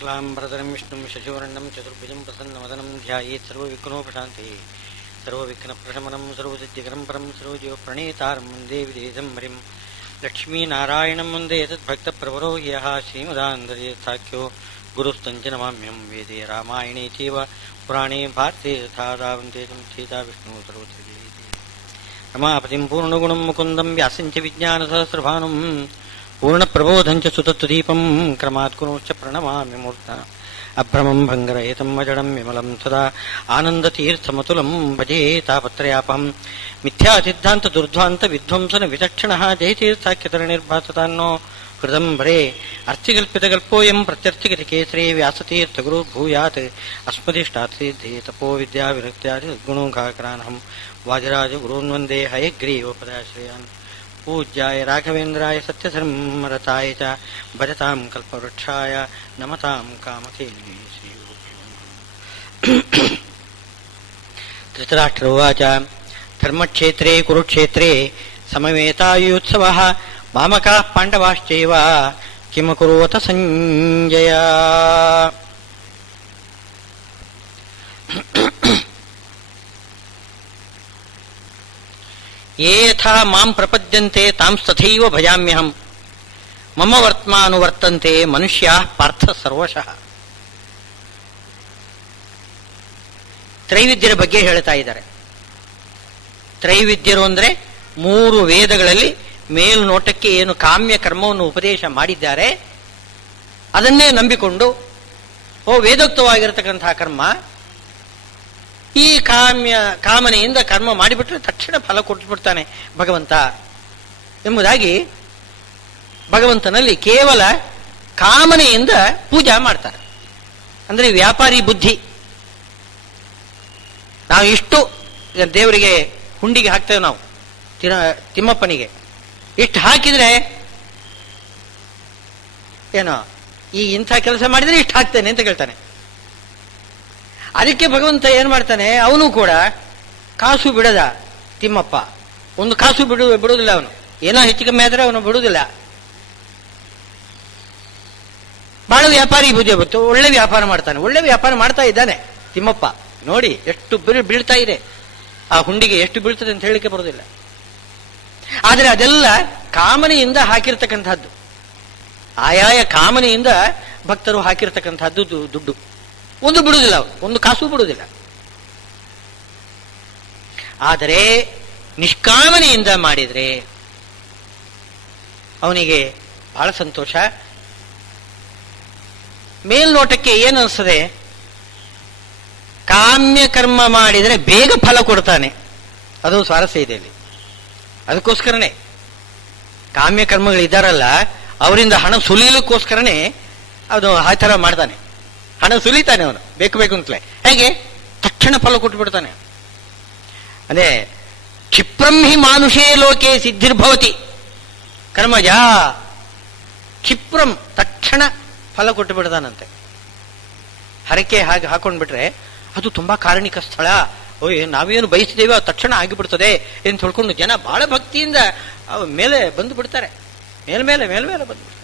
शुक्लांबरधरं विष्णुं शशिवर्णं चतुर्भुजं प्रसन्नवदनं ध्यायेत् सर्वविघ्नोपशान्तये सर्वविघ्नप्रशमनं सर्वसिद्धिकरं परं सर्वजीवप्रणेतारं वन्दे विदेहं लक्ष्मीनारायणं वन्दे तद्भक्तप्रवरो यः श्रीमदानन्दतीर्थाख्यो गुरुस्तञ्च नमाम्यहं वेदे रामायणे चैव पुराणे भारते तथा धावन्ते तं सीता विष्णुः सर्वत्र रमापतिं पूर्णगुणं मुकुन्दं व्यासञ्च विज्ञानसहस्रभानुं पूर्णप्रबोधञ्च सुतत्वदीपं क्रमात् गुणोश्च प्रणमामि मूर्ता अभ्रमं भङ्गरहितं अजडं विमलं सदा आनन्दतीर्थमतुलं भजे तापत्रयापहं मिथ्यासिद्धान्तदुर्ध्वान्तविध्वंसन विचक्षणः जयतीर्थाख्यतरनिर्भासतान्नो हृदम्बरे अर्थिकल्पितकल्पोऽयं प्रत्यर्थिगतिकेसरे व्यासतीर्थगुरु भूयात् अस्मदिष्टात् सिद्धे तपो विद्याविरक्त्यादिगुणोघाकरानहं वाजराजगुरून् वन्दे हयग्रीवपदाश्रयान् पूज्याय राघवेन्द्राय सत्यधर्मरताय च भजतां कल्पवृक्षाय नमतां कामधेनुवे श्रीगुरुभ्यो धृतराष्ट्र उवाच धर्मक्षेत्रे कुरुक्षेत्रे समवेतायुत्सवः मामकाः पाण्डवाश्चैव किमकुर्वत सञ्जय ये यथा मां प्रपद्यन्ते तांस्तथैव भजाम्यहं मम वर्त्मानुवर्तन्ते मनुष्याः पार्थ ಸರ್ವಶಃ. ತ್ರೈವಿದ್ಯರ ಬಗ್ಗೆ ಹೇಳ್ತಾ ಇದ್ದಾರೆ. ತ್ರೈವಿದ್ಯರು ಅಂದ್ರೆ ಮೂರು ವೇದಗಳಲ್ಲಿ ಮೇಲ್ನೋಟಕ್ಕೆ ಏನು ಕಾಮ್ಯ ಕರ್ಮವನ್ನು ಉಪದೇಶ ಮಾಡಿದ್ದಾರೆ ಅದನ್ನೇ ನಂಬಿಕೊಂಡು ವೇದೋಕ್ತವಾಗಿರತಕ್ಕಂತಹ ಕರ್ಮ, ಈ ಕಾಮನೆಯಿಂದ ಕರ್ಮ ಮಾಡಿಬಿಟ್ರೆ ತಕ್ಷಣ ಫಲ ಕೊಟ್ಟುಬಿಡ್ತಾನೆ ಭಗವಂತ ಎಂಬುದಾಗಿ ಭಗವಂತನಲ್ಲಿ ಕೇವಲ ಕಾಮನೆಯಿಂದ ಪೂಜಾ ಮಾಡ್ತಾರೆ. ಅಂದ್ರೆ ವ್ಯಾಪಾರಿ ಬುದ್ಧಿ. ನಾವು ಇಷ್ಟು ದೇವರಿಗೆ ಹುಂಡಿಗೆ ಹಾಕ್ತೇವೆ, ನಾವು ತಿಮ್ಮಪ್ಪನಿಗೆ ಇಷ್ಟು ಹಾಕಿದ್ರೆ ಏನೋ ಈ ಇಂಥ ಕೆಲಸ ಮಾಡಿದ್ರೆ ಇಷ್ಟು ಹಾಕ್ತೇನೆ ಅಂತ ಕೇಳ್ತಾನೆ. ಅದಕ್ಕೆ ಭಗವಂತ ಏನ್ ಮಾಡ್ತಾನೆ, ಅವನು ಕೂಡ ಕಾಸು ಬಿಡದ ತಿಮ್ಮಪ್ಪ, ಒಂದು ಕಾಸು ಬಿಡುವುದಿಲ್ಲ ಅವನು. ಏನೋ ಹೆಚ್ಚು ಕಮ್ಮಿ ಆದ್ರೆ ಅವನು ಬಿಡುವುದಿಲ್ಲ. ಬಹಳ ವ್ಯಾಪಾರಿ ಬುದ್ಧಿ ಬಂತು, ಒಳ್ಳೆ ವ್ಯಾಪಾರ ಮಾಡ್ತಾನೆ. ಒಳ್ಳೆ ವ್ಯಾಪಾರ ಮಾಡ್ತಾ ಇದ್ದಾನೆ ತಿಮ್ಮಪ್ಪ. ನೋಡಿ ಎಷ್ಟು ಬೀಳ್ತಾ ಇದೆ, ಆ ಹುಂಡಿಗೆ ಎಷ್ಟು ಬೀಳ್ತದೆ ಅಂತ ಹೇಳಲಿಕ್ಕೆ ಬರೋದಿಲ್ಲ. ಆದರೆ ಅದೆಲ್ಲ ಕಾಮನೆಯಿಂದ ಹಾಕಿರ್ತಕ್ಕಂಥದ್ದು, ಆಯಾಯ ಕಾಮನೆಯಿಂದ ಭಕ್ತರು ಹಾಕಿರ್ತಕ್ಕಂಥದ್ದು ದುಡ್ಡು. ಒಂದು ಬಿಡುವುದಿಲ್ಲ, ಒಂದು ಕಾಸು ಬಿಡುವುದಿಲ್ಲ. ಆದರೆ ನಿಷ್ಕಾಮನೆಯಿಂದ ಮಾಡಿದ್ರೆ ಅವನಿಗೆ ಬಹಳ ಸಂತೋಷ. ಮೇಲ್ನೋಟಕ್ಕೆ ಏನು ಅನಿಸ್ತದೆ, ಕಾಮ್ಯ ಕರ್ಮ ಮಾಡಿದರೆ ಬೇಗ ಫಲ ಕೊಡ್ತಾನೆ. ಅದು ಸ್ವಾರಸ್ಯ ಇದೆ ಇಲ್ಲಿ. ಅದಕ್ಕೋಸ್ಕರನೇ ಕಾಮ್ಯ ಕರ್ಮಗಳಿದ್ದಾರಲ್ಲ, ಅವರಿಂದ ಹಣ ಸುಲಿಯಲಿಕ್ಕೋಸ್ಕರನೇ ಅದು ಆ ಥರ ಮಾಡ್ತಾನೆ. ಹಣ ಸುಲಿತಾನೆ ಅವನು ಬೇಕು ಅಂತಲೇ. ಹೇಗೆ ತಕ್ಷಣ ಫಲ ಕೊಟ್ಟುಬಿಡ್ತಾನೆ. ಅದೇ ಕ್ಷಿಪ್ರಂ ಹಿ ಮಾನುಷೇ ಲೋಕೆ ಸಿದ್ಧಿರ್ಭವತಿ ಕರ್ಮಜ. ಕ್ಷಿಪ್ರಂ ತಕ್ಷಣ ಫಲ ಕೊಟ್ಟು ಬಿಡ್ತಾನಂತೆ. ಹರಕೆ ಹಾಗೆ ಹಾಕೊಂಡ್ಬಿಟ್ರೆ ಅದು ತುಂಬಾ ಕಾರಣಿಕ ಸ್ಥಳ, ನಾವೇನು ಬಯಸಿದ್ದೇವೆ ಅದು ತಕ್ಷಣ ಆಗಿಬಿಡ್ತದೆ ಅಂತ ಹೇಳ್ಕೊಂಡು ಜನ ಬಹಳ ಭಕ್ತಿಯಿಂದ ಮೇಲೆ ಬಂದು ಬಿಡ್ತಾರೆ. ಮೇಲ್ಮೇಲೆ ಬಂದು ಬಿಡ್ತಾರೆ.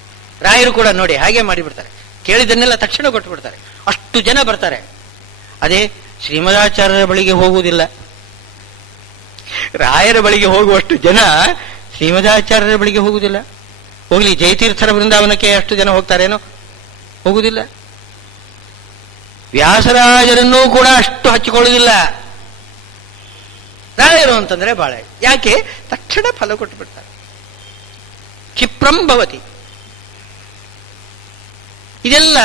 ರಾಯರು ಕೂಡ ನೋಡಿ ಹಾಗೆ ಮಾಡಿಬಿಡ್ತಾರೆ. ಕೇಳಿದನ್ನೆಲ್ಲ ತಕ್ಷಣ ಕೊಟ್ಟು ಬಿಡ್ತಾರೆ. ಅಷ್ಟು ಜನ ಬರ್ತಾರೆ. ಅದೇ ಶ್ರೀಮದಾಚಾರ್ಯರ ಬಳಿಗೆ ಹೋಗುವುದಿಲ್ಲ. ರಾಯರ ಬಳಿಗೆ ಹೋಗುವಷ್ಟು ಜನ ಶ್ರೀಮದಾಚಾರ್ಯರ ಬಳಿಗೆ ಹೋಗುವುದಿಲ್ಲ. ಹೋಗ್ಲಿ, ಜಯತೀರ್ಥರ ಬೃಂದಾವನಕ್ಕೆ ಅಷ್ಟು ಜನ ಹೋಗ್ತಾರೇನೋ, ಹೋಗುವುದಿಲ್ಲ. ವ್ಯಾಸರಾಜರನ್ನೂ ಕೂಡ ಅಷ್ಟು ಹಚ್ಚಿಕೊಳ್ಳುವುದಿಲ್ಲ. ರಾಯರು ಅಂತಂದ್ರೆ ಬಾಳ ಯಾಕೆ ತಕ್ಷಣ ಫಲ ಕೊಟ್ಟು ಬಿಡ್ತಾರೆ. ಕ್ಷಿಪ್ರಂ ಭವತಿ. ಇದೆಲ್ಲ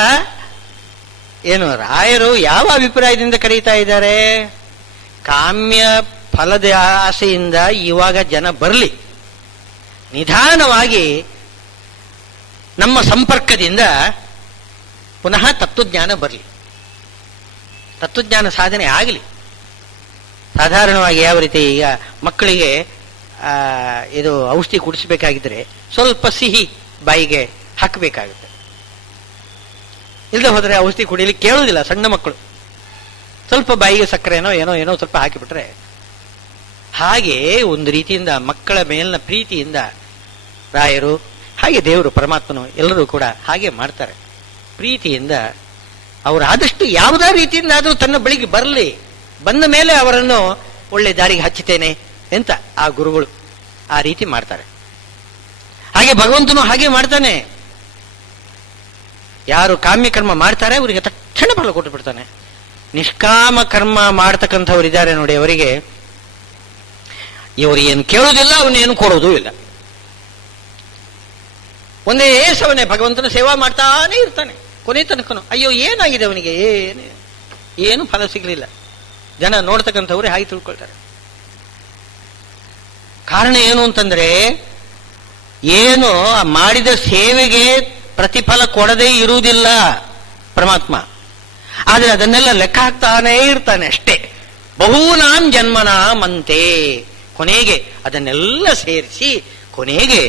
ಏನು ರಾಯರು ಯಾವ ಅಭಿಪ್ರಾಯದಿಂದ ಕರೀತಾ ಇದ್ದಾರೆ? ಕಾಮ್ಯ ಫಲದ ಆಸೆಯಿಂದ ಇವಾಗ ಜನ ಬರಲಿ, ನಿಧಾನವಾಗಿ ನಮ್ಮ ಸಂಪರ್ಕದಿಂದ ಪುನಃ ತತ್ವಜ್ಞಾನ ಬರಲಿ, ತತ್ವಜ್ಞಾನ ಸಾಧನೆ ಆಗಲಿ. ಸಾಧಾರಣವಾಗಿ ಯಾವ ರೀತಿ ಈಗ ಮಕ್ಕಳಿಗೆ ಇದು ಔಷಧಿ ಕುಡಿಸಬೇಕಾಗಿದ್ರೆ ಸ್ವಲ್ಪ ಸಿಹಿ ಬಾಯಿಗೆ ಹಾಕಬೇಕಾಗುತ್ತೆ. ಇಲ್ಲದೆ ಹೋದರೆ ಔಷಧಿ ಕುಡಿಯಲಿಕ್ಕೆ ಕೇಳುವುದಿಲ್ಲ ಸಣ್ಣ ಮಕ್ಕಳು. ಸ್ವಲ್ಪ ಬಾಯಿಗೆ ಸಕ್ಕರೆನೋ ಏನೋ ಸ್ವಲ್ಪ ಹಾಕಿಬಿಟ್ರೆ, ಹಾಗೆ ಒಂದು ರೀತಿಯಿಂದ ಮಕ್ಕಳ ಮೇಲಿನ ಪ್ರೀತಿಯಿಂದ ರಾಯರು ಹಾಗೆ ದೇವರು ಪರಮಾತ್ಮನು ಎಲ್ಲರೂ ಕೂಡ ಹಾಗೆ ಮಾಡ್ತಾರೆ. ಪ್ರೀತಿಯಿಂದ ಅವರು ಆದಷ್ಟು ಯಾವುದೇ ರೀತಿಯಿಂದ ಆದರೂ ತನ್ನ ಬಳಿಗೆ ಬರಲಿ, ಬಂದ ಮೇಲೆ ಅವರನ್ನು ಒಳ್ಳೆ ದಾರಿಗೆ ಹಚ್ಚುತ್ತೇನೆ ಅಂತ ಆ ಗುರುಗಳು ಆ ರೀತಿ ಮಾಡ್ತಾರೆ. ಹಾಗೆ ಭಗವಂತನು ಹಾಗೆ ಮಾಡ್ತಾನೆ. ಯಾರು ಕಾಮ್ಯ ಕರ್ಮ ಮಾಡ್ತಾರೆ ಅವರಿಗೆ ತಕ್ಷಣ ಫಲ ಕೊಟ್ಟು ಬಿಡ್ತಾನೆ. ನಿಷ್ಕಾಮ ಕರ್ಮ ಮಾಡ್ತಕ್ಕಂಥವ್ರು ಇದ್ದಾರೆ ನೋಡಿ, ಅವರಿಗೆ ಇವರು ಏನು ಕೇಳೋದಿಲ್ಲ, ಅವನೇನು ಕೊಡೋದೂ ಇಲ್ಲ. ಒಂದೇ ಸವನೆ ಭಗವಂತನ ಸೇವಾ ಮಾಡ್ತಾನೆ ಇರ್ತಾನೆ ಕೊನೆ ತನಕನು. ಅಯ್ಯೋ ಏನಾಗಿದೆ ಅವನಿಗೆ, ಏನು ಫಲ ಸಿಗಲಿಲ್ಲ. ಜನ ನೋಡ್ತಕ್ಕಂಥವ್ರೆ ಹಾಗೆ ತಿಳ್ಕೊಳ್ತಾರೆ. ಕಾರಣ ಏನು ಅಂತಂದ್ರೆ, ಏನು ಮಾಡಿದ ಸೇವೆಗೆ ಪ್ರತಿಫಲ ಕೊಡದೇ ಇರುವುದಿಲ್ಲ ಪರಮಾತ್ಮ. ಆದ್ರೆ ಅದನ್ನೆಲ್ಲ ಲೆಕ್ಕ ಹಾಕ್ತಾನೇ ಇರ್ತಾನೆ ಅಷ್ಟೇ. ಬಹೂನಾಂ ಜನ್ಮನಾಮಂತೆ, ಕೊನೆಗೆ ಅದನ್ನೆಲ್ಲ ಸೇರಿಸಿ ಕೊನೆಗೆ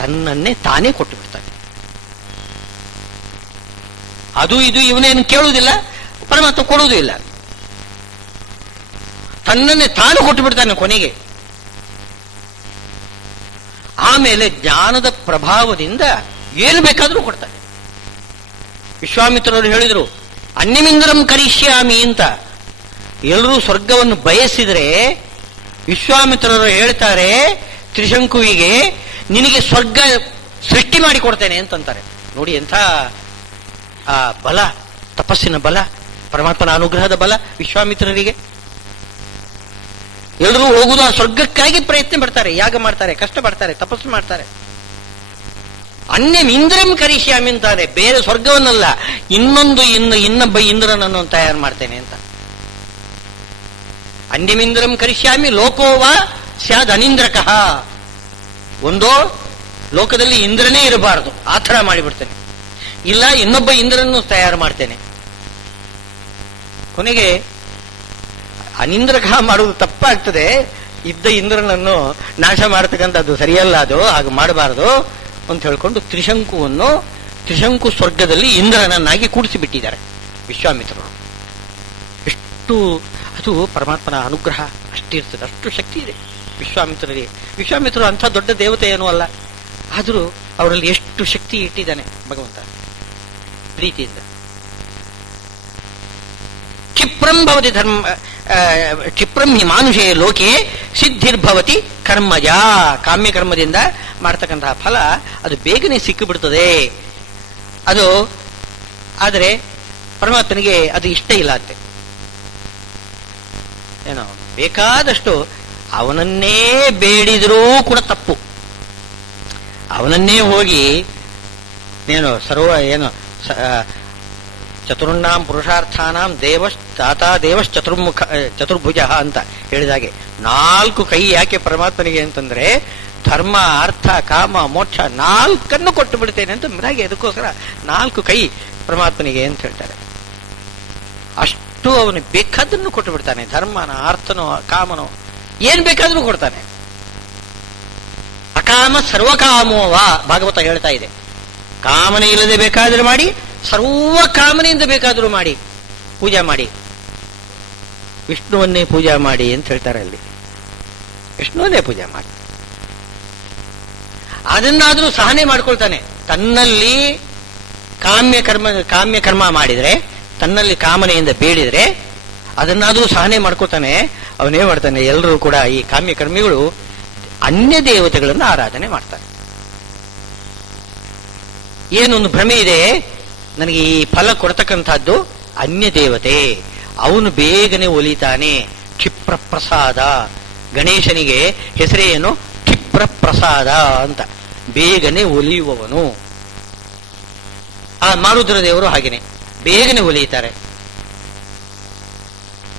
ತನ್ನನ್ನೇ ತಾನೇ ಕೊಟ್ಟು ಬಿಡ್ತಾನೆ. ಅದು ಇದು ಇವನೇನು ಕೇಳುವುದಿಲ್ಲ, ಪರಮಾತ್ಮ ಕೊಡುವುದೂ ಇಲ್ಲ, ತನ್ನನ್ನೇ ತಾನು ಕೊಟ್ಟು ಬಿಡ್ತಾನೆ ಕೊನೆಗೆ. ಆಮೇಲೆ ಜ್ಞಾನದ ಪ್ರಭಾವದಿಂದ ಏನು ಬೇಕಾದರೂ ಕೊಡ್ತಾನೆ. ವಿಶ್ವಾಮಿತ್ರರು ಹೇಳಿದರು, ಅನ್ಯಮಿಂದ್ರಂ ಕರಿಷ್ಯಾಮಿ ಅಂತ. ಎಲ್ಲರೂ ಸ್ವರ್ಗವನ್ನು ಬಯಸಿದರೆ ವಿಶ್ವಾಮಿತ್ರರು ಹೇಳ್ತಾರೆ ತ್ರಿಶಂಕುವಿಗೆ, ನಿನಗೆ ಸ್ವರ್ಗ ಸೃಷ್ಟಿ ಮಾಡಿ ಕೊಡ್ತೇನೆ ಅಂತಂತಾರೆ. ನೋಡಿ ಎಂಥ ಆ ಬಲ, ತಪಸ್ಸಿನ ಬಲ, ಪರಮಾತ್ಮನ ಅನುಗ್ರಹದ ಬಲ ವಿಶ್ವಾಮಿತ್ರರಿಗೆ. ಎಲ್ಲರೂ ಹೋಗುವುದು ಆ ಸ್ವರ್ಗಕ್ಕಾಗಿ ಪ್ರಯತ್ನ ಪಡ್ತಾರೆ, ಯಾಗ ಮಾಡ್ತಾರೆ, ಕಷ್ಟ ಪಡ್ತಾರೆ, ತಪಸ್ಸು ಮಾಡ್ತಾರೆ. ಅನ್ಯಮಿಂದ್ರಂ ಕರಿಷ್ಯಾಮಿ ಅಂತಾರೆ, ಬೇರೆ ಸ್ವರ್ಗವನ್ನಲ್ಲ, ಇನ್ನೊಬ್ಬ ಇಂದ್ರನನ್ನು ತಯಾರು ಮಾಡ್ತೇನೆ ಅಂತ. ಅನ್ಯಮಿಂದ್ರಂ ಕರಿಷ್ಯಾಮಿ ಲೋಕೋವಾ ಸ್ಯಾದ್ ಅನಿಂದ್ರಕಃ. ಒಂದೋ ಲೋಕದಲ್ಲಿ ಇಂದ್ರನೇ ಇರಬಾರದು, ಆ ಥರ ಮಾಡಿಬಿಡ್ತೇನೆ, ಇಲ್ಲ ಇನ್ನೊಬ್ಬ ಇಂದ್ರನನ್ನು ತಯಾರು ಮಾಡ್ತೇನೆ. ಕೊನೆಗೆ ಅನಿಂದ್ರಕಃ ಮಾಡುವುದು ತಪ್ಪಾಗ್ತದೆ, ಇದ್ದ ಇಂದ್ರನನ್ನು ನಾಶ ಮಾಡತಕ್ಕಂಥದ್ದು ಸರಿಯಲ್ಲ, ಅದು ಹಾಗೆ ಮಾಡಬಾರದು ಅಂತ ಹೇಳ್ಕೊಂಡು ತ್ರಿಶಂಕು ಸ್ವರ್ಗದಲ್ಲಿ ಇಂದ್ರನನ್ನಾಗಿ ಕೂಡಿಸಿಬಿಟ್ಟಿದ್ದಾರೆ ವಿಶ್ವಾಮಿತ್ರರು. ಎಷ್ಟು ಅದು ಪರಮಾತ್ಮನ ಅನುಗ್ರಹ ಅಷ್ಟಿರ್ತದೆ, ಅಷ್ಟು ಶಕ್ತಿ ಇದೆ ವಿಶ್ವಾಮಿತ್ರರಿಗೆ. ವಿಶ್ವಾಮಿತ್ರರು ಅಂಥ ದೊಡ್ಡ ದೇವತೆ ಏನೂ ಅಲ್ಲ, ಆದರೂ ಅವರಲ್ಲಿ ಎಷ್ಟು ಶಕ್ತಿ ಇಟ್ಟಿದ್ದಾನೆ ಭಗವಂತ ಪ್ರೀತಿಯಿಂದ. ಕ್ಷಿಪ್ರಂ ಹಿ ಮಾನುಷೇ ಲೋಕೆ ಸಿದ್ಧಿರ್ಭವತಿ ಕರ್ಮಜ. ಕಾಮ್ಯ ಕರ್ಮದಿಂದ ಮಾಡ್ತಕ್ಕಂತಹ ಫಲ ಅದು ಬೇಗನೆ ಸಿಕ್ಕಿಬಿಡ್ತದೆ. ಅದು ಆದರೆ ಪರಮಾತ್ಮನಿಗೆ ಅದು ಇಷ್ಟ ಇಲ್ಲ ಅಂತೆ. ಏನೋ ಬೇಕಾದಷ್ಟು ಅವನನ್ನೇ ಬೇಡಿದರೂ ಕೂಡ ತಪ್ಪು. ಅವನನ್ನೇ ಹೋಗಿ ಚತುರ್ಣಾಂ ಪುರುಷಾರ್ಥಾನಾಂ ಚತುರ್ಭುಜ ಅಂತ ಹೇಳಿದಾಗೆ 4 ಕೈ ಯಾಕೆ ಪರಮಾತ್ಮನಿಗೆ ಅಂತಂದ್ರೆ, ಧರ್ಮ ಅರ್ಥ ಕಾಮ ಮೋಕ್ಷ 4 ಕೊಟ್ಟು ಬಿಡ್ತೇನೆ ಅಂತ ಹಾಗೆ. ಅದಕ್ಕೋಸ್ಕರ 4 ಕೈ ಪರಮಾತ್ಮನಿಗೆ ಅಂತ ಹೇಳ್ತಾರೆ. ಅಷ್ಟು ಅವನು ಬೇಕಾದನ್ನು ಕೊಟ್ಟು ಬಿಡ್ತಾನೆ. ಧರ್ಮನ ಅರ್ಥನೋ ಕಾಮನೋ ಏನ್ ಬೇಕಾದ್ರೂ ಕೊಡ್ತಾನೆ. ಅಕಾಮ ಸರ್ವಕಾಮೋವ ಭಾಗವತ ಹೇಳ್ತಾ ಇದೆ. ಕಾಮನೆ ಇಲ್ಲದೆ ಬೇಕಾದ್ರೆ ಮಾಡಿ, ಸರ್ವ ಕಾಮನೆಯಿಂದ ಬೇಕಾದರೂ ಮಾಡಿ, ಪೂಜೆ ಮಾಡಿ, ವಿಷ್ಣುವನ್ನೇ ಪೂಜೆ ಮಾಡಿ ಅಂತ ಹೇಳ್ತಾರೆ ಅಲ್ಲಿ. ವಿಷ್ಣುವನ್ನೇ ಪೂಜೆ ಮಾಡಿ, ಅದನ್ನಾದ್ರೂ ಸಹನೆ ಮಾಡ್ಕೊಳ್ತಾನೆ. ತನ್ನಲ್ಲಿ ಕಾಮ್ಯ ಕರ್ಮ ಮಾಡಿದ್ರೆ, ತನ್ನಲ್ಲಿ ಕಾಮನೆಯಿಂದ ಬೇಡಿದ್ರೆ ಅದನ್ನಾದ್ರೂ ಸಹನೆ ಮಾಡ್ಕೊತಾನೆ. ಅವನೇ ಮಾಡ್ತಾನೆ. ಎಲ್ಲರೂ ಕೂಡ ಈ ಕಾಮ್ಯ ಕರ್ಮಿಗಳು ಅನ್ಯ ದೇವತೆಗಳನ್ನು ಆರಾಧನೆ ಮಾಡ್ತಾರೆ. ಏನೊಂದು ಭ್ರಮೆ ಇದೆ, ನನಗೆ ಈ ಫಲ ಕೊಡ್ತಕ್ಕಂಥದ್ದು ಅನ್ಯ ದೇವತೆ, ಅವನು ಬೇಗನೆ ಒಲಿತಾನೆ. ಕ್ಷಿಪ್ರ ಪ್ರಸಾದ, ಗಣೇಶನಿಗೆ ಹೆಸರೇನು? ಕ್ಷಿಪ್ರ ಪ್ರಸಾದ ಅಂತ, ಬೇಗನೆ ಒಲಿಯುವವನು. ಆ ಮಾರುದ್ರ ದೇವರು ಹಾಗೇನೆ ಬೇಗನೆ ಒಲಿಯುತ್ತಾರೆ.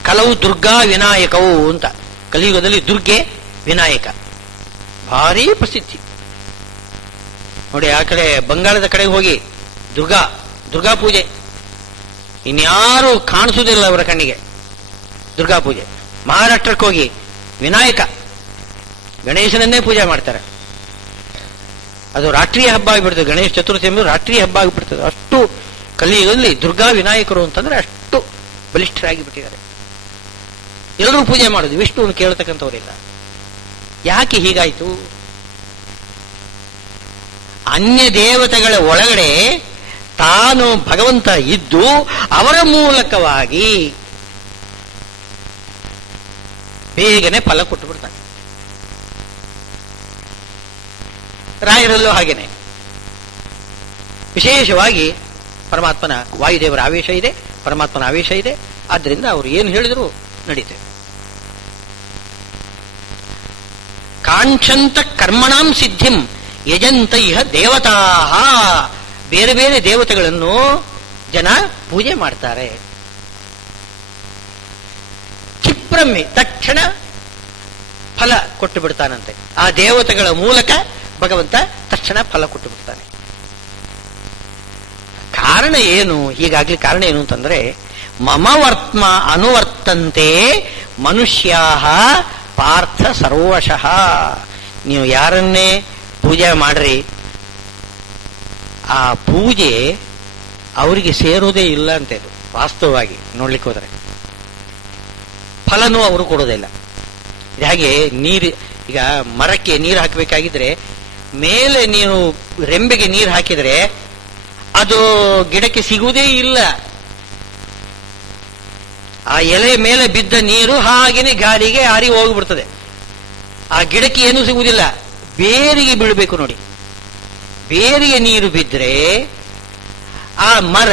ಕಲವು ದುರ್ಗಾ ವಿನಾಯಕವು ಅಂತ, ಕಲಿಯುಗದಲ್ಲಿ ದುರ್ಗೆ ವಿನಾಯಕ ಭಾರೀ ಪ್ರಸಿದ್ಧಿ ನೋಡಿ. ಆ ಕಡೆ ಬಂಗಾಳದ ಕಡೆ ಹೋಗಿ ದುರ್ಗಾ ಪೂಜೆ ಇನ್ಯಾರು ಕಾಣಿಸುವುದಿಲ್ಲ ಅವರ ಕಣ್ಣಿಗೆ, ದುರ್ಗಾ ಪೂಜೆ. ಮಹಾರಾಷ್ಟ್ರಕ್ಕೆ ಹೋಗಿ ವಿನಾಯಕ ಗಣೇಶನನ್ನೇ ಪೂಜೆ ಮಾಡ್ತಾರೆ. ಅದು ರಾಷ್ಟ್ರೀಯ ಹಬ್ಬ ಆಗಿಬಿಡ್ತದೆ. ಗಣೇಶ ಚತುರ್ಥಿ ಎಂಬುದು ರಾಷ್ಟ್ರೀಯ ಹಬ್ಬ ಆಗಿಬಿಡ್ತದೆ. ಅಷ್ಟು ಕಲಿಯುಗದಲ್ಲಿ ದುರ್ಗಾ ವಿನಾಯಕರು ಅಂತಂದ್ರೆ ಅಷ್ಟು ಬಲಿಷ್ಠರಾಗಿ ಬಿಟ್ಟಿದ್ದಾರೆ. ಎಲ್ಲರೂ ಪೂಜೆ ಮಾಡೋದು, ವಿಷ್ಣುವನ್ನು ಕೇಳತಕ್ಕಂಥವರಿಲ್ಲ. ಯಾಕೆ ಹೀಗಾಯಿತು? ಅನ್ಯ ದೇವತೆಗಳ ಒಳಗಡೆ ತಾನು ಭಗವಂತ ಇದ್ದು ಅವರ ಮೂಲಕವಾಗಿ ಬೇಗನೆ ಫಲ ಕೊಟ್ಟು ಬಿಡ್ತಾನೆ. ರಾಯರಲ್ಲೂ ಹಾಗೇನೆ ವಿಶೇಷವಾಗಿ ಪರಮಾತ್ಮನ ವಾಯುದೇವರ ಆವೇಶ ಇದೆ, ಪರಮಾತ್ಮನ ಆವೇಶ ಇದೆ. ಆದ್ದರಿಂದ ಅವರು ಏನು ಹೇಳಿದ್ರು ನಡೀತೆ. ಕಾಂಕ್ಷಂತ ಕರ್ಮಣಾಂ ಸಿದ್ಧಿಂ ಯಜಂತ ಇಹ ದೇವತಾ. ಬೇರೆ ಬೇರೆ ದೇವತೆಗಳನ್ನು ಜನ ಪೂಜೆ ಮಾಡ್ತಾರೆ. ಕ್ಷಿಪ್ರಮ್ಮಿ ತಕ್ಷಣ ಫಲ ಕೊಟ್ಟು ಬಿಡ್ತಾನಂತೆ. ಆ ದೇವತೆಗಳ ಮೂಲಕ ಭಗವಂತ ತಕ್ಷಣ ಫಲ ಕೊಟ್ಟು ಬಿಡ್ತಾನೆ. ಕಾರಣ ಏನು? ಹೀಗಾಗ್ಲಿ ಕಾರಣ ಏನು ಅಂತಂದ್ರೆ, ಮಮ ವರ್ತ್ಮ ಅನುವರ್ತಂತೆ ಮನುಷ್ಯಾ ಪಾರ್ಥ ಸರ್ವಶಃ. ನೀವು ಯಾರನ್ನೇ ಪೂಜೆ ಮಾಡ್ರಿ, ಆ ಪೂಜೆ ಅವರಿಗೆ ಸೇರೋದೇ ಇಲ್ಲ ಅಂತ. ಇದು ವಾಸ್ತವವಾಗಿ ನೋಡ್ಲಿಕ್ಕೆ ಹೋದರೆ ಫಲನೂ ಅವರು ಕೊಡೋದಿಲ್ಲ. ಇದು ಹಾಗೆ ನೀರು, ಈಗ ಮರಕ್ಕೆ ನೀರು ಹಾಕಬೇಕಾಗಿದ್ರೆ ಮೇಲೆ ನೀವು ರೆಂಬೆಗೆ ನೀರು ಹಾಕಿದರೆ ಅದು ಗಿಡಕ್ಕೆ ಸಿಗುವುದೇ ಇಲ್ಲ. ಆ ಎಲೆ ಮೇಲೆ ಬಿದ್ದ ನೀರು ಹಾಗೇನೆ ಗಾಳಿಗೆ ಹಾರಿ ಹೋಗ್ಬಿಡ್ತದೆ. ಆ ಗಿಡಕ್ಕೆ ಏನೂ ಸಿಗುವುದಿಲ್ಲ, ಬೇರಿಗೆ ಬೀಳಬೇಕು ನೋಡಿ. ಬೇರಿಗೆ ನೀರು ಬಿದ್ದರೆ ಆ ಮರ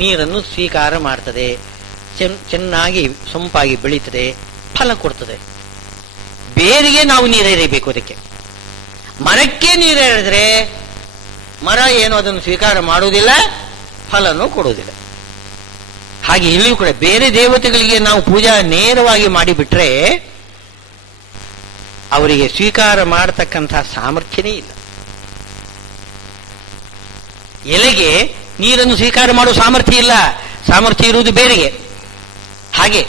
ನೀರನ್ನು ಸ್ವೀಕಾರ ಮಾಡ್ತದೆ, ಚೆನ್ನಾಗಿ ಸೊಂಪಾಗಿ ಬೆಳೀತದೆ, ಫಲ ಕೊಡ್ತದೆ. ಬೇರಿಗೆ ನಾವು ನೀರೆರಿಬೇಕು. ಅದಕ್ಕೆ ಮರಕ್ಕೆ ನೀರೆರೆದ್ರೆ ಮರ ಏನು ಅದನ್ನು ಸ್ವೀಕಾರ ಮಾಡುವುದಿಲ್ಲ, ಫಲನೂ ಕೊಡುವುದಿಲ್ಲ. ಹಾಗೆ ಇಲ್ಲಿಯೂ ಕೂಡ ಬೇರೆ ದೇವತೆಗಳಿಗೆ ನಾವು ಪೂಜಾ ನೇರವಾಗಿ ಮಾಡಿಬಿಟ್ರೆ ಅವರಿಗೆ ಸ್ವೀಕಾರ ಮಾಡತಕ್ಕಂತಹ ಸಾಮರ್ಥ್ಯನೇ ಇಲ್ಲ. ಎಲೆಗೆ ನೀರನ್ನು ಸ್ವೀಕಾರ ಮಾಡುವ ಸಾಮರ್ಥ್ಯ ಇಲ್ಲ, ಸಾಮರ್ಥ್ಯ ಇರುವುದು ಬೇರೆಗೆ. ಹಾಗೆ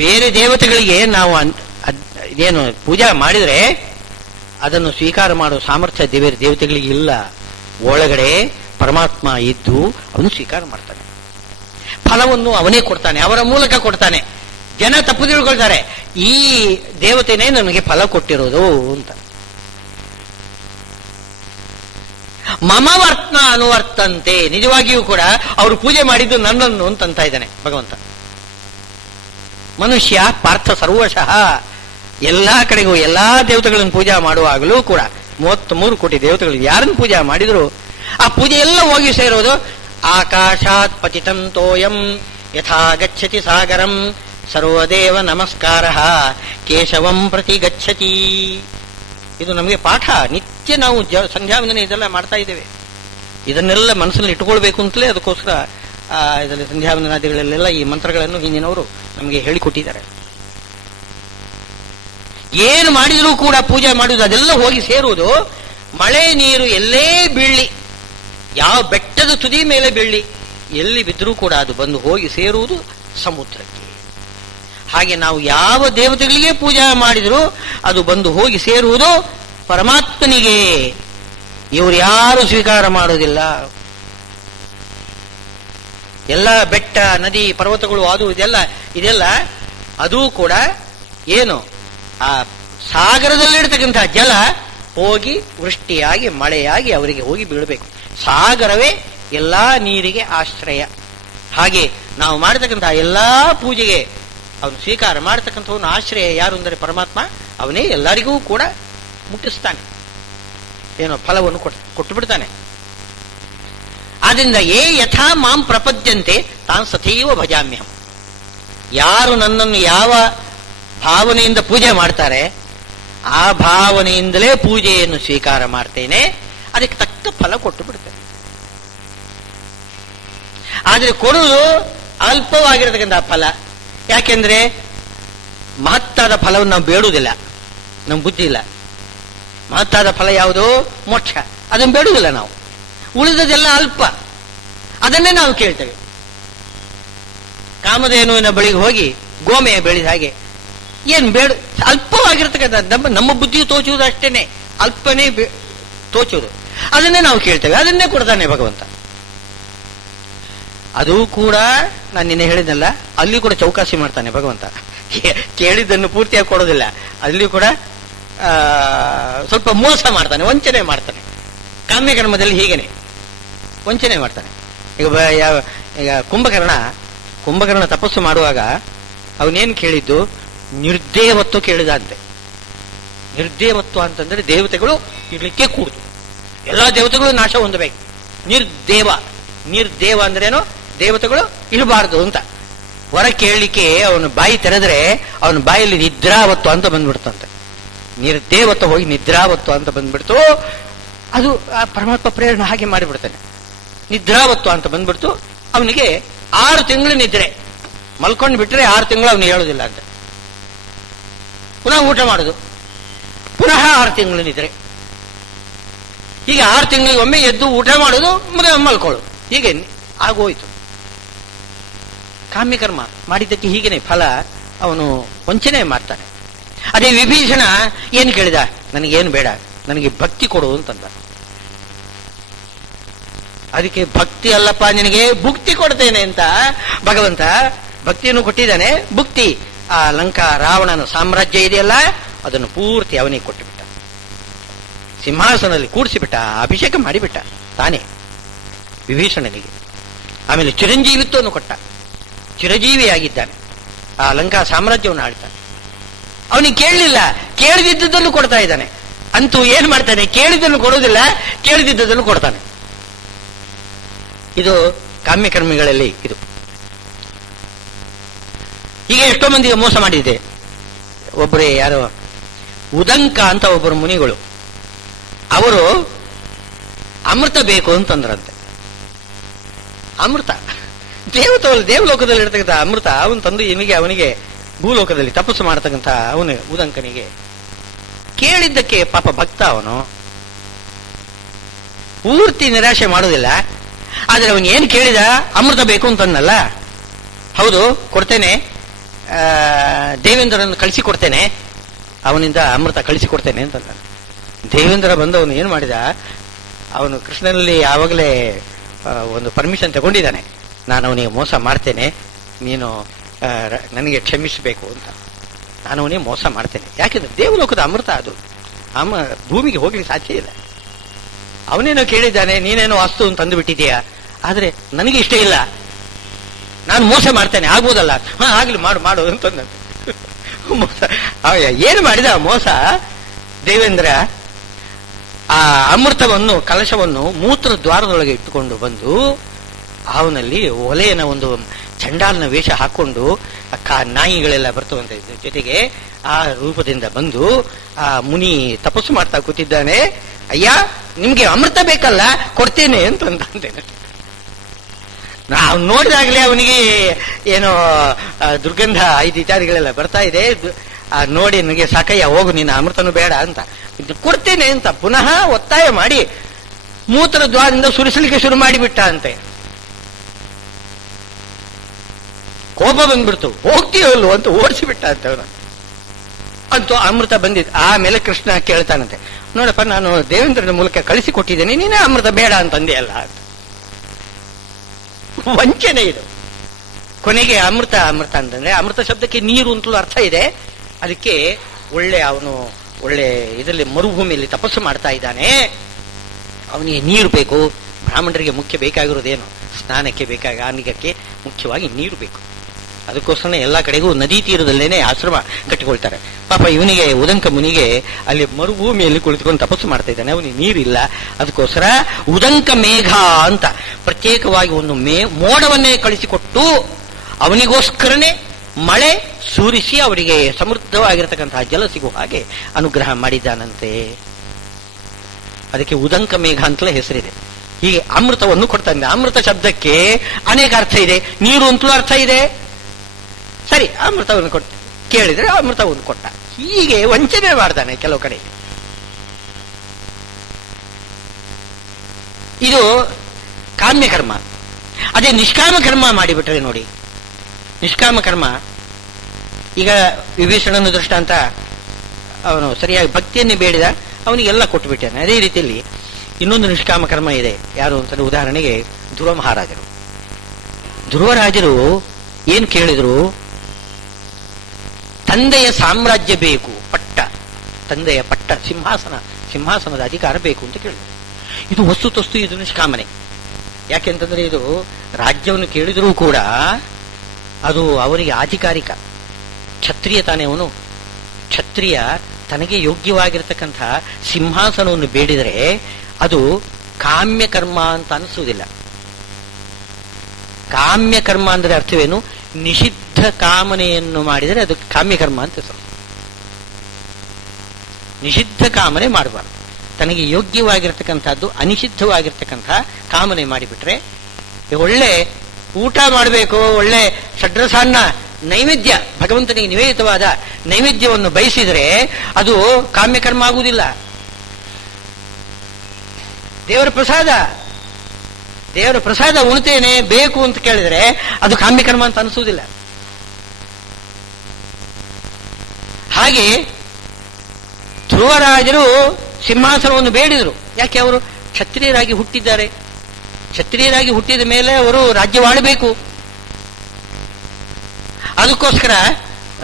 ಬೇರೆ ದೇವತೆಗಳಿಗೆ ನಾವು ಇದೇನು ಪೂಜಾ ಮಾಡಿದರೆ ಅದನ್ನು ಸ್ವೀಕಾರ ಮಾಡುವ ಸಾಮರ್ಥ್ಯ ಬೇರೆ ದೇವತೆಗಳಿಗೆ ಇಲ್ಲ. ಒಳಗಡೆ ಪರಮಾತ್ಮ ಇದ್ದು ಅವನು ಸ್ವೀಕಾರ ಮಾಡ್ತಾನೆ, ಫಲವನ್ನು ಅವನೇ ಕೊಡ್ತಾನೆ, ಅವರ ಮೂಲಕ ಕೊಡ್ತಾನೆ. ಜನ ತಪ್ಪು ತಿಳ್ಕೊಳ್ತಾರೆ, ಈ ದೇವತೆನೇ ನನಗೆ ಫಲ ಕೊಟ್ಟಿರೋದು ಅಂತ. ಮಮ ವರ್ತ್ನ ಅನುವರ್ತಂತೆ, ನಿಜವಾಗಿಯೂ ಕೂಡ ಅವರು ಪೂಜೆ ಮಾಡಿದ್ದು ನನ್ನನ್ನು ಅಂತಂತ ಇದ್ದಾನೆ ಭಗವಂತ. ಮನುಷ್ಯ ಪಾರ್ಥ ಸರ್ವಶಃ, ಎಲ್ಲಾ ಕಡೆಗೂ ಎಲ್ಲಾ ದೇವತೆಗಳನ್ನು ಪೂಜಾ ಮಾಡುವಾಗಲೂ ಕೂಡ 33 ಕೋಟಿ ದೇವತೆಗಳು ಯಾರನ್ನು ಪೂಜಾ ಮಾಡಿದ್ರು ಆ ಪೂಜೆ ಎಲ್ಲ ಹೋಗಿ ಸೇರೋದು ಆಕಾಶಾತ್ ಪತಿತಂ ತೋಯಂ ಯಥಾ ಗಚ್ಚತಿ ಸಾಗರಂ ಸರ್ವದೇವ ನಮಸ್ಕಾರ ಕೇಶವಂ ಪ್ರತಿ ಗಚ್ಚತಿ. ಇದು ನಮಗೆ ಪಾಠ. ನಿತ್ಯ ನಾವು ಸಂಧ್ಯಾವಂದನೆ ಇದೆಲ್ಲ ಮಾಡ್ತಾ ಇದ್ದೇವೆ. ಇದನ್ನೆಲ್ಲ ಮನಸ್ಸಲ್ಲಿ ಇಟ್ಟುಕೊಳ್ಬೇಕು ಅಂತಲೇ ಅದಕ್ಕೋಸ್ಕರ ಇದರಲ್ಲಿ ಸಂಧ್ಯಾವಂದನಾದಿಗಳಲ್ಲೆಲ್ಲ ಈ ಮಂತ್ರಗಳನ್ನು ಹಿಂದಿನವರು ನಮಗೆ ಹೇಳಿಕೊಟ್ಟಿದ್ದಾರೆ. ಏನು ಮಾಡಿದರೂ ಕೂಡ ಪೂಜೆ ಮಾಡುವುದು ಅದೆಲ್ಲ ಹೋಗಿ ಸೇರುವುದು ಮಳೆ ನೀರು ಎಲ್ಲೇ ಬೀಳಿ, ಯಾವ ಬೆಟ್ಟದ ತುದಿ ಮೇಲೆ ಬೀಳಿ, ಎಲ್ಲಿ ಬಿದ್ದರೂ ಕೂಡ ಅದು ಬಂದು ಹೋಗಿ ಸೇರುವುದು ಸಮುದ್ರಕ್ಕೆ. ಹಾಗೆ ನಾವು ಯಾವ ದೇವತೆಗಳಿಗೆ ಪೂಜೆ ಮಾಡಿದರೂ ಅದು ಬಂದು ಹೋಗಿ ಸೇರುವುದು ಪರಮಾತ್ಮನಿಗೆ. ಇವರು ಯಾರು ಸ್ವೀಕಾರ ಮಾಡೋದಿಲ್ಲ. ಎಲ್ಲ ಬೆಟ್ಟ ನದಿ ಪರ್ವತಗಳು ಅದು ಇದೆಲ್ಲ ಅದೂ ಕೂಡ ಏನು ಆ ಸಾಗರದಲ್ಲಿರ್ತಕ್ಕಂತಹ ಜಲ ಹೋಗಿ ವೃಷ್ಟಿಯಾಗಿ ಮಳೆಯಾಗಿ ಅವರಿಗೆ ಹೋಗಿ ಬೀಳಬೇಕು. ಸಾಗರವೇ ಎಲ್ಲಾ ನೀರಿಗೆ ಆಶ್ರಯ. ಹಾಗೆ ನಾವು ಮಾಡತಕ್ಕಂತಹ ಎಲ್ಲಾ ಪೂಜೆಗೆ ಅವನು ಸ್ವೀಕಾರ ಮಾಡತಕ್ಕಂಥವನು ಆಶ್ರಯ ಯಾರು ಅಂದರೆ ಪರಮಾತ್ಮ. ಅವನೇ ಎಲ್ಲರಿಗೂ ಕೂಡ ಮುಟ್ಟಿಸ್ತಾನೆ, ಏನೋ ಫಲವನ್ನು ಕೊಟ್ಟು ಬಿಡ್ತಾನೆ. ಆದ್ರಿಂದ ಏ ಯಥಾ ಮಾಂ ಪ್ರಪದ್ಯಂತೆ ತಾನ್ ಸಥೈವ ಭಜಾಮ್ಯಹಂ. ಯಾರು ನನ್ನನ್ನು ಯಾವ ಭಾವನೆಯಿಂದ ಪೂಜೆ ಮಾಡ್ತಾರೆ ಆ ಭಾವನೆಯಿಂದಲೇ ಪೂಜೆಯನ್ನು ಸ್ವೀಕಾರ ಮಾಡ್ತೇನೆ, ಅದಕ್ಕೆ ತಕ್ಕ ಫಲ ಕೊಟ್ಟು ಬಿಡ್ತೇನೆ. ಆದರೆ ಕೊಡುವುದು ಅಲ್ಪವಾಗಿರತಕ್ಕಂಥ ಫಲ. ಯಾಕೆಂದ್ರೆ ಮಹತ್ತಾದ ಫಲವನ್ನು ನಾವು ಬೇಡುವುದಿಲ್ಲ, ನಮ್ಮ ಬುದ್ಧಿ ಇಲ್ಲ. ಮಹತ್ತಾದ ಫಲ ಯಾವುದು? ಮೋಕ್ಷ. ಅದನ್ನು ಬೇಡುವುದಿಲ್ಲ ನಾವು. ಉಳಿದದೆಲ್ಲ ಅಲ್ಪ, ಅದನ್ನೇ ನಾವು ಕೇಳ್ತೇವೆ. ಕಾಮಧೇನುವಿನ ಬಳಿಗೆ ಹೋಗಿ ಗೋಮೆಯ ಬೆಳೆದ ಹಾಗೆ ಏನ್ ಬೇಡ, ಅಲ್ಪವಾಗಿರ್ತಕ್ಕಂಥ ನಮ್ಮ ಬುದ್ಧಿಯು ತೋಚುವುದು ಅಷ್ಟೇನೆ, ಅಲ್ಪನೇ ತೋಚುವುದು. ಅದನ್ನೇ ನಾವು ಕೇಳ್ತೇವೆ, ಅದನ್ನೇ ಕೊಡ್ತಾನೆ ಭಗವಂತ. ಅದು ಕೂಡ ನಾನು ನಿನ್ನೆ ಹೇಳಿದ್ನಲ್ಲ, ಅಲ್ಲಿ ಕೂಡ ಚೌಕಾಸಿ ಮಾಡ್ತಾನೆ ಭಗವಂತ. ಕೇಳಿದ್ದನ್ನು ಪೂರ್ತಿಯಾಗಿ ಕೊಡೋದಿಲ್ಲ, ಅಲ್ಲಿ ಕೂಡ ಸ್ವಲ್ಪ ಮೋಸ ಮಾಡ್ತಾನೆ, ವಂಚನೆ ಮಾಡ್ತಾನೆ. ಕಾಮ್ಯಕರ್ಮದಲ್ಲಿ ಹೀಗೇನೆ ವಂಚನೆ ಮಾಡ್ತಾನೆ. ಈಗ ಕುಂಭಕರ್ಣ ತಪಸ್ಸು ಮಾಡುವಾಗ ಅವನೇನು ಕೇಳಿದ್ದು? ನಿರ್ದೇವತ್ವ ಕೇಳಿದ ಅಂತೆ. ನಿರ್ದೇವತ್ವ ಅಂತಂದ್ರೆ ದೇವತೆಗಳು ಇರ್ಲಿಕ್ಕೆ ಕೂಡುದು, ಎಲ್ಲಾ ದೇವತೆಗಳು ನಾಶ ಹೊಂದಬೇಕು. ನಿರ್ದೇವ ಅಂದ್ರೇನು? ದೇವತೆಗಳು ಇರಬಾರದು ಅಂತ. ಹೊರ ಕೇಳಲಿಕ್ಕೆ ಅವನು ಬಾಯಿ ತೆರೆದ್ರೆ ಅವನ ಬಾಯಲ್ಲಿ ನಿದ್ರಾವತ್ವ ಅಂತ ಬಂದ್ಬಿಡ್ತಂತೆ. ನಿರ್ದೇವತ್ವ ಹೋಗಿ ನಿದ್ರಾವತ್ವ ಅಂತ ಬಂದ್ಬಿಡ್ತು. ಅದು ಆ ಪರಮಾತ್ಮ ಪ್ರೇರಣೆ ಹಾಗೆ ಮಾಡಿಬಿಡ್ತಾನೆ. ನಿದ್ರಾವತ್ವ ಅಂತ ಬಂದ್ಬಿಡ್ತು. ಅವನಿಗೆ 6 ತಿಂಗಳು ನಿದ್ರೆ, ಮಲ್ಕೊಂಡು ಬಿಟ್ರೆ 6 ತಿಂಗಳು ಅವನು ಹೇಳೋದಿಲ್ಲ ಅಂತ. ಪುನಃ ಊಟ ಮಾಡೋದು, ಪುನಃ 6 ತಿಂಗಳು ನಿದ್ರೆ. ಹೀಗೆ 6 ತಿಂಗಳಿಗೆ ಒಮ್ಮೆ ಎದ್ದು ಊಟ ಮಾಡೋದು, ಮಲ್ಕೊಳ್ಳೋದು, ಹೀಗೆ ಆಗೋಯ್ತು. ಕಾಮ್ಯಕರ್ಮ ಮಾಡಿದ್ದಕ್ಕೆ ಹೀಗೇನೆ ಫಲ. ಅವನು ವಂಚನೆ ಮಾಡ್ತಾನೆ. ಅದೇ ವಿಭೀಷಣ ಏನು ಕೇಳಿದ? ನನಗೇನು ಬೇಡ, ನನಗೆ ಭಕ್ತಿ ಕೊಡು ಅಂತಂದ. ಅದಕ್ಕೆ ಭಕ್ತಿ ಅಲ್ಲಪ್ಪ ನಿನಗೆ ಭುಕ್ತಿ ಕೊಡ್ತೇನೆ ಅಂತ ಭಗವಂತ ಭಕ್ತಿಯನ್ನು ಕೊಟ್ಟಿದ್ದಾನೆ. ಭುಕ್ತಿ ಆ ಲಂಕಾ ರಾವಣನ ಸಾಮ್ರಾಜ್ಯ ಇದೆಯಲ್ಲ, ಅದನ್ನು ಪೂರ್ತಿ ಅವನಿಗೆ ಕೊಟ್ಟುಬಿಟ್ಟ. ಸಿಂಹಾಸನದಲ್ಲಿ ಕೂಡಿಸಿಬಿಟ್ಟ, ಅಭಿಷೇಕ ಮಾಡಿಬಿಟ್ಟ ತಾನೇ ವಿಭೀಷಣನಿಗೆ. ಆಮೇಲೆ ಚಿರಂಜೀವಿತ್ವವನ್ನು ಕೊಟ್ಟ, ಚಿರಜೀವಿಯಾಗಿದ್ದಾನೆ, ಆ ಲಂಕಾ ಸಾಮ್ರಾಜ್ಯವನ್ನು ಆಳ್ತಾನೆ. ಅವನಿಗೆ ಕೇಳಲಿಲ್ಲ, ಕೇಳದಿದ್ದನ್ನು ಕೊಡ್ತಾ ಇದ್ದಾನೆ. ಅಂತೂ ಏನ್ ಮಾಡ್ತಾನೆ? ಕೇಳಿದ್ದನ್ನು ಕೊಡುವುದಿಲ್ಲ, ಕೇಳದಿದ್ದನ್ನು ಕೊಡ್ತಾನೆ. ಇದು ಕಾಮ್ಯಕರ್ಮಿಗಳಲ್ಲಿ ಇದು. ಹೀಗೆ ಎಷ್ಟೋ ಮಂದಿಗೆ ಮೋಸ ಮಾಡಿದೆ. ಒಬ್ಬರೇ ಯಾರೋ ಉದಂಕ ಅಂತ ಒಬ್ಬರು ಮುನಿಗಳು, ಅವರು ಅಮೃತ ಬೇಕು ಅಂತಂದ್ರಂತೆ. ಅಮೃತ ದೇವಲೋಕದಲ್ಲಿ ಇರ್ತಕ್ಕಂಥ ಅಮೃತ ಅವನು ತಂದು ಅವನಿಗೆ ಭೂಲೋಕದಲ್ಲಿ ತಪಸ್ಸು ಮಾಡತಕ್ಕಂಥ ಅವನು ಉದಂಕನಿಗೆ ಕೇಳಿದ್ದಕ್ಕೆ ಪಾಪ ಭಕ್ತ ಅವನು ಪೂರ್ತಿ ನಿರಾಶೆ ಮಾಡೋದಿಲ್ಲ. ಆದ್ರೆ ಅವನು ಏನು ಕೇಳಿದ? ಅಮೃತ ಬೇಕು ಅಂತಂದಲ್ಲ. ಹೌದು ಕೊಡ್ತೇನೆ, ದೇವೇಂದ್ರನನ್ನು ಕಳಿಸಿಕೊಡ್ತೇನೆ, ಅವನಿಂದ ಅಮೃತ ಕಳಿಸಿಕೊಡ್ತೇನೆ ಅಂತಂದ. ದೇವೇಂದ್ರ ಬಂದು ಅವನು ಏನು ಮಾಡಿದ? ಅವನು ಕೃಷ್ಣನಲ್ಲಿ ಯಾವಾಗಲೇ ಒಂದು ಪರ್ಮಿಷನ್ ತಗೊಂಡಿದ್ದಾನೆ, ನಾನು ಅವನಿಗೆ ಮೋಸ ಮಾಡ್ತೇನೆ, ನೀನು ನನಗೆ ಕ್ಷಮಿಸಬೇಕು ಅಂತ. ನಾನು ಅವನಿಗೆ ಮೋಸ ಮಾಡ್ತೇನೆ. ಯಾಕೆಂದ್ರೆ ದೇವಲೋಕದ ಅಮೃತ ಅದು, ಭೂಮಿಗೆ ಹೋಗ್ಲಿಕ್ಕೆ ಸಾಧ್ಯ ಇಲ್ಲ. ಅವನೇನೋ ಕೇಳಿದ್ದಾನೆ, ನೀನೇನೋ ವಸ್ತು ತಂದು ಬಿಟ್ಟಿದೀಯಾ, ಆದ್ರೆ ನನಗೆ ಇಷ್ಟ ಇಲ್ಲ, ನಾನು ಮೋಸ ಮಾಡ್ತೇನೆ, ಆಗ್ಬೋದಲ್ಲ? ಆಗ್ಲಿ ಮಾಡು ಅಂತಂದ. ಮೋಸ ಏನು ಮಾಡಿದ ಮೋಸ? ದೇವೇಂದ್ರ ಆ ಅಮೃತವನ್ನು, ಕಲಶವನ್ನು ಮೂತ್ರ ದ್ವಾರದೊಳಗೆ ಇಟ್ಟುಕೊಂಡು ಬಂದು ಅವನಲ್ಲಿ ಒಲೆಯನ ಒಂದು ಚಂಡಾಲನ ವೇಷ ಹಾಕೊಂಡು ನಾಯಿಗಳೆಲ್ಲ ಬರ್ತವಂತ ಜೊತೆಗೆ ಆ ರೂಪದಿಂದ ಬಂದು ಆ ಮುನಿ ತಪಸ್ಸು ಮಾಡ್ತಾ ಕೂತಿದ್ದಾನೆ. ಅಯ್ಯ, ನಿಮ್ಗೆ ಅಮೃತ ಬೇಕಲ್ಲ, ಕೊಡ್ತೇನೆ ಅಂತಂತೇನೆ. ನಾವು ನೋಡಿದಾಗಲೇ ಅವನಿಗೆ ಏನೋ ದುರ್ಗಂಧ 5 ಇತ್ಯಾದಿಗಳೆಲ್ಲ ಬರ್ತಾ ಇದೆ. ನೋಡಿ ನನಗೆ ಸಾಕಯ್ಯ, ಹೋಗು, ನಿನ್ನ ಅಮೃತನು ಬೇಡ ಅಂತ ಕೊಡ್ತೇನೆ ಅಂತ ಪುನಃ ಒತ್ತಾಯ ಮಾಡಿ ಮೂತ್ರ ದ್ವಾರದಿಂದ ಸುರಿಸಲಿಕ್ಕೆ ಶುರು ಮಾಡಿಬಿಟ್ಟ ಅಂತೆ. ಕೋಪ ಬಂದ್ಬಿಡ್ತು, ಹೋಗ್ತೀವಲ್ವ ಅಂತ ಓಡಿಸಿಬಿಟ್ಟ ಅಂತ ಅವನು. ಅಂತೂ ಅಮೃತ ಬಂದಿದ್ದು. ಆಮೇಲೆ ಕೃಷ್ಣ ಕೇಳ್ತಾನಂತೆ, ನೋಡಪ್ಪ, ನಾನು ದೇವೇಂದ್ರನ ಮೂಲಕ ಕಳಿಸಿಕೊಟ್ಟಿದ್ದೇನೆ, ನೀನೇ ಅಮೃತ ಬೇಡ ಅಂತಂದೆ ಅಲ್ಲ ಅಂತ. ವಂಚನೆ ಇದು. ಕೊನೆಗೆ ಅಮೃತ ಅಂತಂದ್ರೆ, ಅಮೃತ ಶಬ್ದಕ್ಕೆ ನೀರು ಅಂತಲೂ ಅರ್ಥ ಇದೆ. ಅದಕ್ಕೆ ಅವನು ಒಳ್ಳೆ ಇದರಲ್ಲಿ ಮರುಭೂಮಿಯಲ್ಲಿ ತಪಸ್ಸು ಮಾಡ್ತಾ ಇದ್ದಾನೆ, ಅವನಿಗೆ ನೀರು ಬೇಕು. ಬ್ರಾಹ್ಮಣರಿಗೆ ಮುಖ್ಯ ಬೇಕಾಗಿರೋದೇನು? ಸ್ನಾನಕ್ಕೆ ಆನಿಗಕ್ಕೆ ಮುಖ್ಯವಾಗಿ ನೀರು ಬೇಕು. ಅದಕ್ಕೋಸ್ಕರ ಎಲ್ಲ ಕಡೆಗೂ ನದಿ ತೀರದಲ್ಲೇನೆ ಆಶ್ರಮ ಕಟ್ಟಿಕೊಳ್ತಾರೆ. ಪಾಪ ಇವನಿಗೆ, ಉದಂಕ ಮುನಿಗೆ ಅಲ್ಲಿ ಮರುಭೂಮಿಯಲ್ಲಿ ಕುಳಿತುಕೊಂಡು ತಪಸ್ಸು ಮಾಡ್ತಾ ಇದ್ದಾನೆ, ಅವನಿಗೆ ನೀರಿಲ್ಲ. ಅದಕ್ಕೋಸ್ಕರ ಉದಂಕ ಮೇಘ ಅಂತ ಪ್ರತ್ಯೇಕವಾಗಿ ಒಂದು ಮೋಡವನ್ನೇ ಕಳಿಸಿಕೊಟ್ಟು ಅವನಿಗೋಸ್ಕರನೇ ಮಳೆ ಸುರಿಸಿ ಅವರಿಗೆ ಸಮೃದ್ಧವಾಗಿರತಕ್ಕಂತಹ ಜಲ ಸಿಗುವ ಹಾಗೆ ಅನುಗ್ರಹ ಮಾಡಿದ್ದಾನಂತೆ. ಅದಕ್ಕೆ ಉದಂಕ ಮೇಘ ಅಂತಲೇ ಹೆಸರಿದೆ. ಹೀಗೆ ಅಮೃತವನ್ನು ಕೊಡ್ತಾನೆ. ಅಮೃತ ಶಬ್ದಕ್ಕೆ ಅನೇಕ ಅರ್ಥ ಇದೆ, ನೀರು ಅಂತಲೂ ಅರ್ಥ ಇದೆ. ಸರಿ, ಅಮೃತವನ್ನು ಕೇಳಿದ್ರೆ ಅಮೃತವನ್ನು ಕೊಟ್ಟ. ಹೀಗೆ ವಂಚನೆ ಮಾಡ್ತಾನೆ ಕೆಲವು ಕಡೆ. ಇದು ಕಾಮ್ಯಕರ್ಮ. ಅದೇ ನಿಷ್ಕಾಮ ಕರ್ಮ ಮಾಡಿಬಿಟ್ರೆ ನೋಡಿ, ನಿಷ್ಕಾಮ ಕರ್ಮ. ಈಗ ವಿಭೀಷಣನ ದೃಷ್ಟಾಂತ, ಅವನು ಸರಿಯಾಗಿ ಭಕ್ತಿಯನ್ನೇ ಬೇಡಿದ, ಅವನಿಗೆಲ್ಲ ಕೊಟ್ಟುಬಿಟ್ಟಾನೆ. ಅದೇ ರೀತಿಯಲ್ಲಿ ಇನ್ನೊಂದು ನಿಷ್ಕಾಮ ಕರ್ಮ ಇದೆ. ಯಾರು ಅಂತಂದ್ರೆ, ಉದಾಹರಣೆಗೆ ಧ್ರುವ ಮಹಾರಾಜರು. ಧ್ರುವರಾಜರು ಏನು ಕೇಳಿದ್ರು? ತಂದೆಯ ಸಾಮ್ರಾಜ್ಯ ಬೇಕು, ತಂದೆಯ ಪಟ್ಟ, ಸಿಂಹಾಸನದ ಅಧಿಕಾರ ಬೇಕು ಅಂತ ಕೇಳಿದ್ರು. ಇದು ವಸ್ತುತಸ್ತು ಇದು ನಿಷ್ಕಾಮನೆ. ಯಾಕೆಂತಂದ್ರೆ ಇದು ರಾಜ್ಯವನ್ನು ಕೇಳಿದರೂ ಕೂಡ ಅದು ಅವರಿಗೆ ಆಧಿಕಾರಿಕ. ಕ್ಷತ್ರಿಯ ತಾನೇ ಅವನು. ಕ್ಷತ್ರಿಯ ತನಗೆ ಯೋಗ್ಯವಾಗಿರ್ತಕ್ಕಂಥ ಸಿಂಹಾಸನವನ್ನು ಬೇಡಿದರೆ ಅದು ಕಾಮ್ಯ ಕರ್ಮ ಅಂತ ಅನಿಸುವುದಿಲ್ಲ. ಕಾಮ್ಯ ಕರ್ಮ ಅಂದ್ರೆ ಅರ್ಥವೇನು? ನಿಷಿದ್ಧ ಕಾಮನೆಯನ್ನು ಮಾಡಿದರೆ ಅದು ಕಾಮ್ಯ ಕರ್ಮ ಅಂತ ಹೆಸರು. ನಿಷಿದ್ಧ ಕಾಮನೆ ಮಾಡಬಾರ್ದು. ತನಗೆ ಯೋಗ್ಯವಾಗಿರ್ತಕ್ಕಂಥದ್ದು ಅನಿಷಿದ್ಧವಾಗಿರ್ತಕ್ಕಂಥ ಕಾಮನೆ ಮಾಡಿಬಿಟ್ರೆ, ಒಳ್ಳೆ ಊಟ ಮಾಡಬೇಕು, ಒಳ್ಳೆ ಷಡ್ರಸಾನ್ನ ನೈವೇದ್ಯ, ಭಗವಂತನಿಗೆ ನಿವೇದಿತವಾದ ನೈವೇದ್ಯವನ್ನು ಬಯಸಿದರೆ ಅದು ಕಾಮ್ಯಕರ್ಮ ಆಗುವುದಿಲ್ಲ. ದೇವರ ಪ್ರಸಾದ ಉಣ್ತೇನೆ ಬೇಕು ಅಂತ ಕೇಳಿದರೆ ಅದು ಕಾಮ್ಯಕರ್ಮ ಅಂತ ಅನಿಸುವುದಿಲ್ಲ. ಹಾಗೆ ಧ್ರುವರಾಜರು ಸಿಂಹಾಸನವನ್ನು ಬೇಡಿದರು. ಯಾಕೆ? ಅವರು ಕ್ಷತ್ರಿಯರಾಗಿ ಹುಟ್ಟಿದ್ದಾರೆ. ಕ್ಷತ್ರಿಯರಾಗಿ ಹುಟ್ಟಿದ ಮೇಲೆ ಅವರು ರಾಜ್ಯವಾಳಬೇಕು. ಅದಕ್ಕೋಸ್ಕರ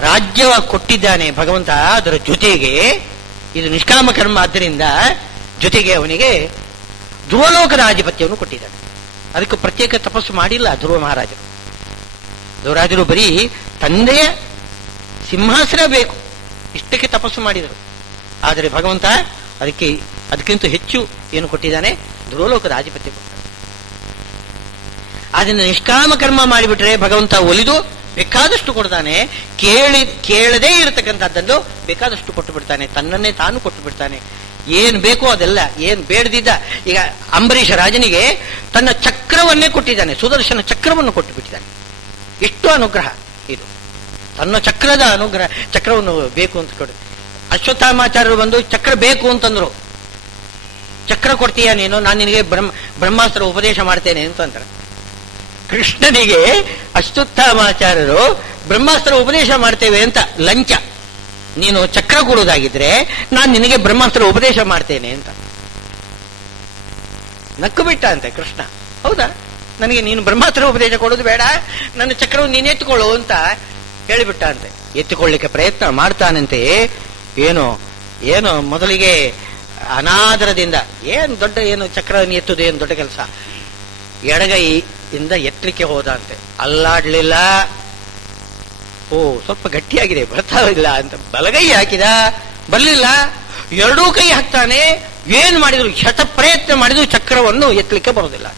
ರಾಜ್ಯವ ಕೊಟ್ಟಿದ್ದಾನೆ ಭಗವಂತ. ಅದರ ಜೊತೆಗೆ ಇದು ನಿಷ್ಕಾಮ ಕರ್ಮ, ಆದ್ದರಿಂದ ಜೊತೆಗೆ ಅವನಿಗೆ ಧ್ರುವಲೋಕದ ಆಧಿಪತ್ಯವನ್ನು ಕೊಟ್ಟಿದ್ದಾನೆ. ಅದಕ್ಕೆ ಪ್ರತ್ಯೇಕ ತಪಸ್ಸು ಮಾಡಿಲ್ಲ ಧ್ರುವ ಮಹಾರಾಜರು. ಧ್ರುವರಾಜರು ಬರೀ ತಂದೆಯ ಸಿಂಹಾಸನ ಬೇಕು ಇಷ್ಟಕ್ಕೆ ತಪಸ್ಸು ಮಾಡಿದರು. ಆದರೆ ಭಗವಂತ ಅದಕ್ಕಿಂತ ಹೆಚ್ಚು ಏನು ಕೊಟ್ಟಿದ್ದಾನೆ? ಧ್ರುವಲೋಕದ ಆಧಿಪತ್ಯ ಕೊಟ್ಟ. ಅದನ್ನು ನಿಷ್ಕಾಮ ಕರ್ಮ ಮಾಡಿಬಿಟ್ರೆ ಭಗವಂತ ಒಲಿದು ಬೇಕಾದಷ್ಟು ಕೊಡ್ತಾನೆ. ಕೇಳದೇ ಇರತಕ್ಕಂಥದ್ದನ್ನು ಬೇಕಾದಷ್ಟು ಕೊಟ್ಟು ಬಿಡ್ತಾನೆ. ತನ್ನನ್ನೇ ತಾನು ಕೊಟ್ಟು ಬಿಡ್ತಾನೆ. ಏನ್ ಬೇಕೋ ಅದೆಲ್ಲ. ಏನ್ ಬೇಡದಿದ್ದ, ಈಗ ಅಂಬರೀಷ ರಾಜನಿಗೆ ತನ್ನ ಚಕ್ರವನ್ನೇ ಕೊಟ್ಟಿದ್ದಾನೆ, ಸುದರ್ಶನ ಚಕ್ರವನ್ನು ಕೊಟ್ಟು ಬಿಟ್ಟಿದ್ದಾನೆ. ಎಷ್ಟು ಅನುಗ್ರಹ ಇದು! ತನ್ನ ಚಕ್ರದ ಅನುಗ್ರಹ. ಚಕ್ರವನ್ನು ಬೇಕು ಅಂತ ಕೊಡು. ಅಶ್ವತ್ಥಾಮಾಚಾರ್ಯರು ಬಂದು ಚಕ್ರ ಬೇಕು ಅಂತಂದ್ರು. ಚಕ್ರ ಕೊಡ್ತೀಯ ನೀನು, ನಾನು ನಿನಗೆ ಬ್ರಹ್ಮಾಸ್ತ್ರ ಉಪದೇಶ ಮಾಡ್ತೇನೆ ಅಂತಂದ್ರೆ. ಕೃಷ್ಣನಿಗೆ ಅಶ್ವತ್ಥಾಮಾಚಾರ್ಯರು ಬ್ರಹ್ಮಾಸ್ತ್ರ ಉಪದೇಶ ಮಾಡ್ತೇವೆ ಅಂತ ಲಂಚ. ನೀನು ಚಕ್ರ ಕೊಡುವುದಾಗಿದ್ರೆ ನಾನು ನಿನಗೆ ಬ್ರಹ್ಮಾಸ್ತ್ರ ಉಪದೇಶ ಮಾಡ್ತೇನೆ ಅಂತ ನಕ್ಕು ಬಿಟ್ಟ ಅಂತೆ ಕೃಷ್ಣ. ಹೌದಾ, ನನಗೆ ನೀನು ಬ್ರಹ್ಮಾಸ್ತ್ರ ಉಪದೇಶ ಕೊಡೋದು ಬೇಡ, ನನ್ನ ಚಕ್ರವನ್ನು ನೀನು ಎತ್ತುಕೊಳ್ಳು ಅಂತ ಹೇಳಿಬಿಟ್ಟ ಅಂತೆ. ಎತ್ತುಕೊಳ್ಳಿಕ್ಕೆ ಪ್ರಯತ್ನ ಮಾಡ್ತಾನಂತೆ. ಏನು ಮೊದಲಿಗೆ ಅನಾದರದಿಂದ ಏನು ಚಕ್ರವನ್ನು ಎತ್ತುದು ಏನು ದೊಡ್ಡ ಕೆಲಸ. ಎಡಗೈಯಿಂದ ಎತ್ತಲಿಕ್ಕೆ ಹೋದ ಅಂತೆ. ಅಲ್ಲಾಡ್ಲಿಲ್ಲ. ಸ್ವಲ್ಪ ಗಟ್ಟಿಯಾಗಿದೆ, ಬರ್ತಾ ಇಲ್ಲ ಅಂತ ಬಲಗೈ ಹಾಕಿದ, ಬರಲಿಲ್ಲ. ಎರಡೂ ಕೈ ಹಾಕ್ತಾನೆ. ಏನ್ ಮಾಡಿದ್ರು, ಶತ ಪ್ರಯತ್ನ ಮಾಡಿದ್ರು ಚಕ್ರವನ್ನು ಎತ್ತಲಿಕ್ಕೆ ಬರೋದಿಲ್ಲ.